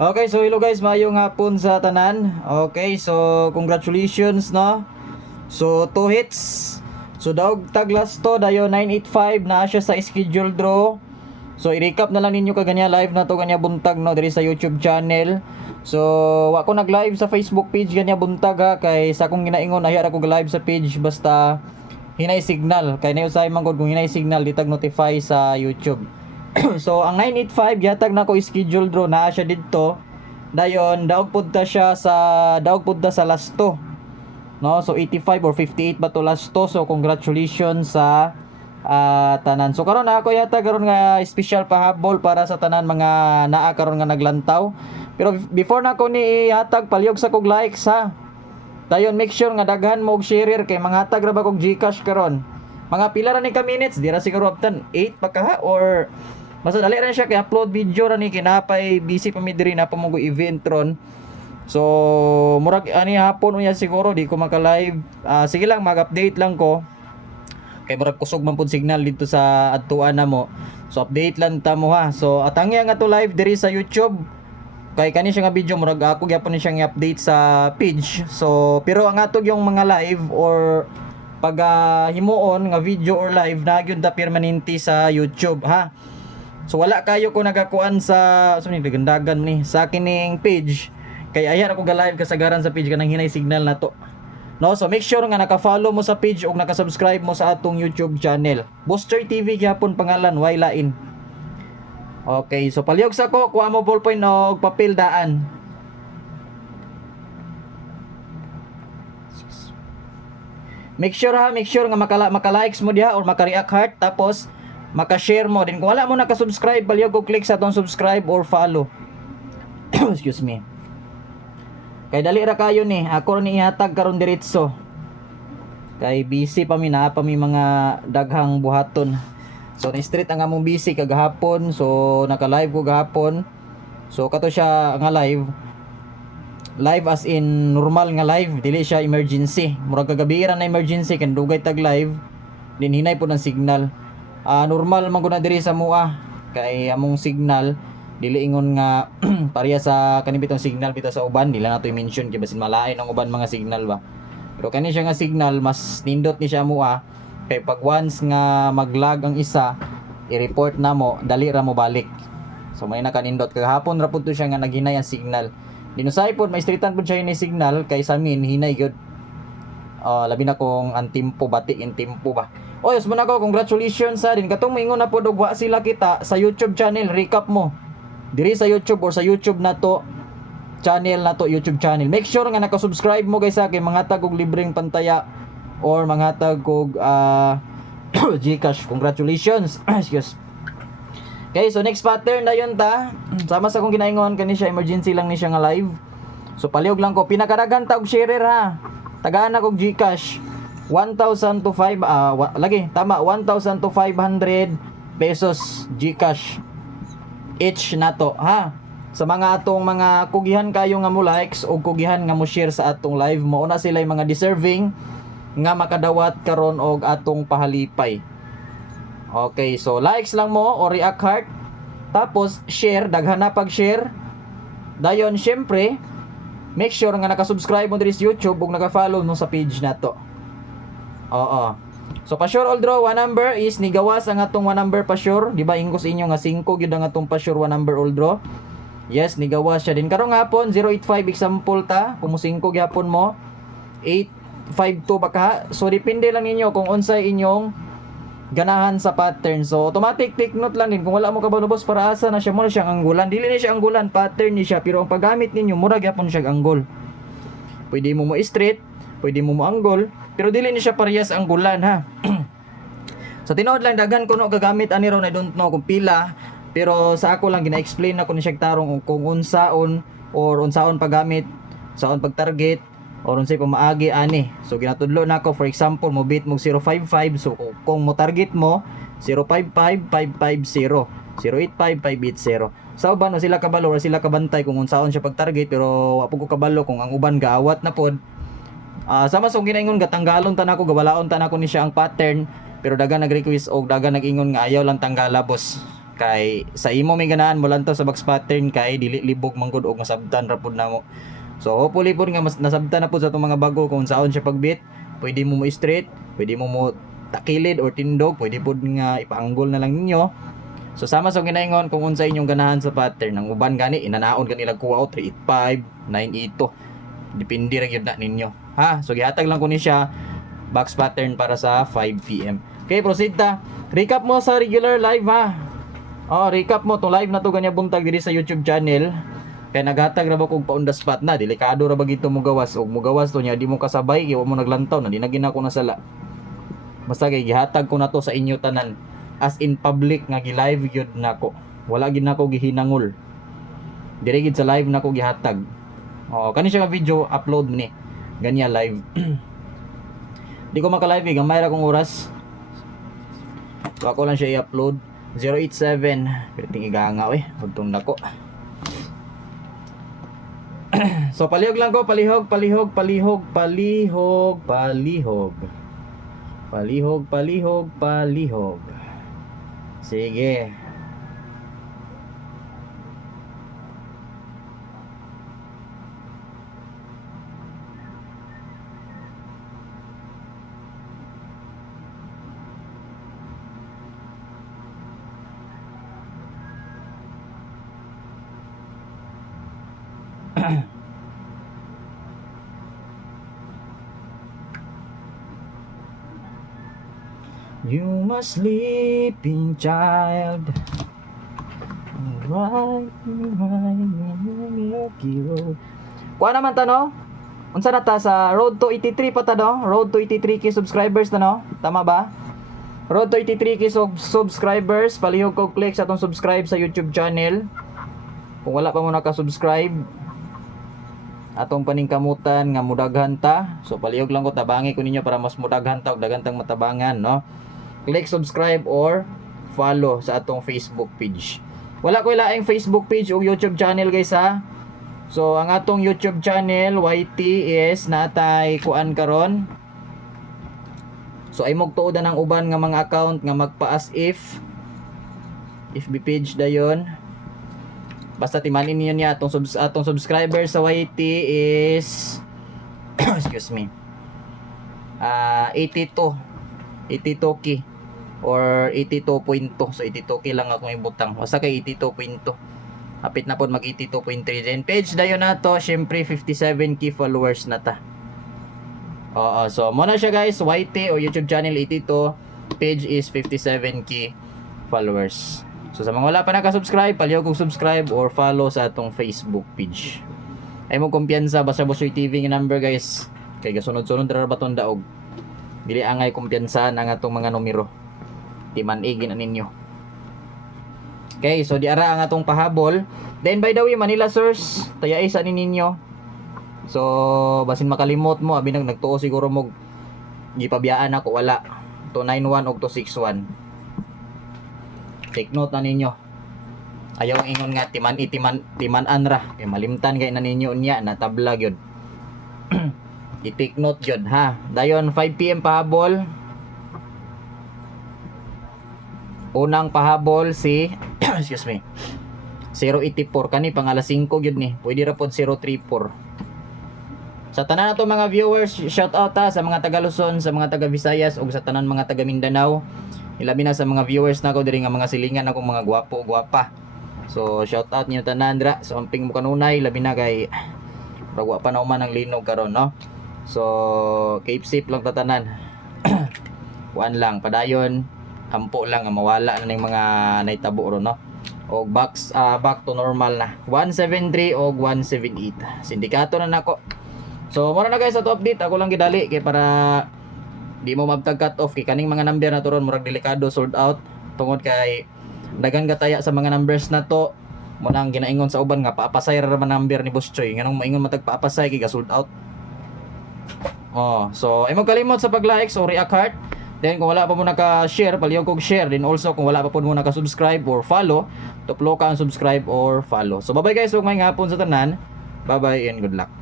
Okay, so hello guys, maayong hapon sa tanan. Okay, so congratulations no. So 2 hits. So daog taglas to dayo 985 na siya sa schedule draw. So i-recap na lang ninyo kaganya live na to kanya buntag no diri sa YouTube channel. So wa ko nag-live sa Facebook page kanya buntag ha kay sa akong ginaingon ahi ra ko live sa page basta hinay signal kay nayo sa man kung hinay signal ditag notify sa YouTube. So ang 985 yatag na ko schedule draw na siya didto. Dayon daog pud ta siya sa daog pud ta sa last to. No, so 85 or 58 ba to last to. So congratulations sa tanan. So karon na ako yata karon nga special pahabol para sa tanan mga naa karon nga naglantaw. Pero before na ko ni ihatag palyog sa kog likes ha. Dayon make sure nga daghan mo og share kay mga hatag ra ba kog GCash karon. Mga pila ra ni ka minutes, di ra siguro uptan 8 pa ka ha or basta dali ra siya kay upload video ra ni kinapay busy pa mi diri na pamugo event ron. So murag ani hapon unya siguro di ko maka-live. Sige lang mag-update lang ko. Kay murag kusog man pud signal dito sa adtuan na mo. So update lang ta mo ha. So atangya nga to live diri sa YouTube. Kay kani siya nga video murag ako gyapon ni siya nga update sa page. So pero ang atog yung mga live or pag himuon nga video or live na gyud ta permanente sa YouTube ha. So wala kayo ko nagakuan sa so ni dagandagan ni sa kining page. Kay ayar ako ga-live kasagaran sa page kanang hinay signal na to. No, so make sure nga naka-follow mo sa page ug naka-subscribe mo sa atong YouTube channel. Booster TV gyapon pangalan, way lain. Okay, so palyog sa ko, kuha mo ballpoint og papel daan. Make sure nga maka-likes mo diha or maka-react heart tapos maka-share mo din. Kung wala mo naka-subscribe, palyog og click sa atong subscribe or follow. Excuse me. Kay dali ra kayo ni, ako ni ihatag karon diretso. Kay busy pa mi na pa mi mga daghang buhaton. So na street ang among busy kagahapon, so naka-live ko gahapon. So kato siya nga live. Live as in normal nga live, dili siya emergency. Murag kagabi ra na emergency kan dugay tag live. Din hinay po ng signal. Normal man gud na diri sa mua kay among signal dili ingon nga pareha sa kani bitong signal bitaw sa uban dila nato i-mention kay basin malain ang uban mga signal ba. Pero kani siya nga signal mas nindot ni siya mua kay pag once nga mag-lag ang isa i-report na mo dali ra mo balik. So may nakanindot kagahapon ra pud to siya nga naghinay ang signal. Dinusay pod may streetan pod siya ni signal kay sa amin hinay gyud. Labi na kung ang tempo bati in tempo ba. Oyos mo na ko congratulations sa din katong moingon na pod og wa sila kita sa YouTube channel recap mo. Diri sa YouTube or sa YouTube na to channel na to YouTube channel. Make sure nga naka-subscribe mo guys sa kay mga tagog libreng pantaya or mga tagog GCash. Congratulations. Excuse. Okay, so next pattern dayon ta. Sama sa kong ginaingon kani siya emergency lang ni siya nga live. So paliog lang ko pinakadagan ta og sharer ha. Tagaan na kog GCash 1,000 to 5 lagi tama 1,000 to 500 pesos GCash each na to ha. Sa mga atong mga kugihan kayo nga mo likes o kugihan nga mo share sa atong live mo na sila yung mga deserving nga makadawat karon og atong pahalipay. Okay, so likes lang mo o react heart tapos share daghan na pag share. Dayon syempre make sure nga naka-subscribe mo diri sa YouTube ug naka-follow mo sa page na to. Oo. So pa sure all draw one number is nigawas ang atong one number pa sure, di ba ingos inyo nga 5 gyud ang atong pa sure one number all draw. Yes, nigawas siya din karong hapon 085 example ta, kung mo 5 gyapon mo 852 baka. So depende lang ninyo kung unsay inyong ganahan sa pattern. So automatic take note lang din kung wala mo kabalubos para asa na siya mo na siyang anggulan. Dili ni siya anggulan, pattern ni siya pero ang paggamit ninyo mura gyapon siya anggol. Pwede mo straight, pwede mo anggol, pero dili ni siya parehas anggulan ha. So tinuod lang daghan ko no gagamit ani ron I don't know kung pila, pero sa ako lang gina-explain na ko ni siya tarong kung unsaon or unsaon paggamit, saon pag-target or unsay pamaagi ani. So ginatudlo na ako for example mo beat mo 055, so kung mo target mo 055 550 085 580. Sa uban no sila kabalo or sila kabantay kung unsaon siya pag-target, pero wa ko kabalo kung ang uban gaawat na pod. Sama sa ginaingon gatanggalon ta nako gawalaon ta nako ni siya ang pattern Pero dagan nag-request og dagan nag-ingon nga ayaw lang tanggala boss. Kay sa imo may ganahan mo lang to sa box pattern kay dili libog man gud og masabtan ra pud namo. So hopefully pud nga mas nasabtan na pud sa atong mga bago kung saon siya pagbit. Pwede mo straight, pwede mo takilid or tindog, pwede pud nga ipaanggol na lang ninyo. So sama sa ginaingon kung unsa inyong ganahan sa pattern. Ang uban gani inanaon kanila kuha 385, 982. Depende ra gyud na ninyo. Ha, so gihatag lang ko ni siya box pattern para sa 5 PM. Okay, proceed ta. Recap mo sa regular live ha. Oh, recap mo tong live na to ganya buntag diri sa YouTube channel. Kaya naghatag ra ba kog pa on the spot na, delikado ra ba gito mo gawas og mo gawas to nya di mo kasabay kay wa mo naglantaw na di na gina ko nasala. Basta kay gihatag ko na to sa inyo tanan as in public nga gi-live gyud nako. Wala gid nako gihinangol. Dire gid sa live nako gihatag. Oh, kani siya nga video upload ni. Ganya live. Di ko maka-live gamay ra kong oras. So ako lang siya i-upload 087 piting igangaw hudtong nako. So palihog lang ko, palihog. Sige. You my sleeping child, right, Milky Road. Kuha naman ta no? Unsa na ta sa road to 83 pa ta no? Road to 83k subscribers na no? Tama ba? Road to 83k subscribers. Palihog ko click sa atong subscribe sa YouTube channel. Kung wala pa mo naka-subscribe, atong paningkamutan nga mudaghan ta. So palihog lang ko tabangi ko ninyo para mas mudaghan ta og dagantang matabangan no. Click subscribe or follow sa atong Facebook page. Wala ko ilaing Facebook page o YouTube channel guys ha. So ang atong YouTube channel YT is natay kuan karon. So ay magtuodan ang uban nga mga account nga magpa-as if FB page dayon. Basta timanin niyo niya atong subscriber sa YT is excuse me. 82k or 82.2. So 82k lang akong ibutang. Basta kay 82.2. Hapit na po mag 82.3 din. Page dayon na to, syempre 57k followers na ta. Oo, so muna siya guys, YT o YouTube channel 82, page is 57k followers. So sa mga wala pa naka-subscribe, palihog kong subscribe or follow sa atong Facebook page. Ay mo kumpiyansa basta Bosoy TV nga number guys. Kay gasunod-sunod ra ba tong daog. Dili angay kumpiyansa ang atong mga numero. Timan-igin ninyo. Okay, so di ara ang atong pahabol. Then by the way, Manila Source, tayay sa ninyo. So basin makalimot mo, abi nagtuo siguro mo gipabiyaan ako wala. 291 og 261. Take note na ninyo. Ayaw ingon nga timan-an ra. Kay malimtan kay na ninyo unya na tabla gyud. I-take note gyud ha. Dayon 5 PM pahabol. Unang pahabol si excuse me 084 kani pang alas 5 gyud ni. Pwede ra pod 034. Sa tanan nato mga viewers, shout out ta sa mga taga Luzon, sa mga taga Visayas ug sa tanan mga taga Mindanao. Ilabi na sa mga viewers nako diri nga mga silingan akong mga gwapo gwapa. So shout out niyo tanan dra sa amping mo kanunay labi na kay ragwa pa na man ang linog karon no. So keep safe lang ta tanan. Kuan lang padayon ampo lang nga mawala na ning mga naitabo ron no. O back to normal na 173 o 178 sindikato na nako. So mura na guys sa update ako lang gidali kay para di mo mabtag cut off kay kaning mga number na turon murag delikado sold out tungod kay dagan gataya sa mga numbers na to mo nang ginaingon sa uban nga paapasay ra man number ni Boss Choy nganong maingon matag paapasay kay ga sold out. Oh, so ay mo kalimot sa pag-like o react heart. Then kung wala pa mo naka-share, palihog kog share. Then also kung wala pa po mo naka-subscribe or follow, tuplo ka ang subscribe or follow. So bye bye guys, ug may hapon sa tanan. Bye bye and good luck.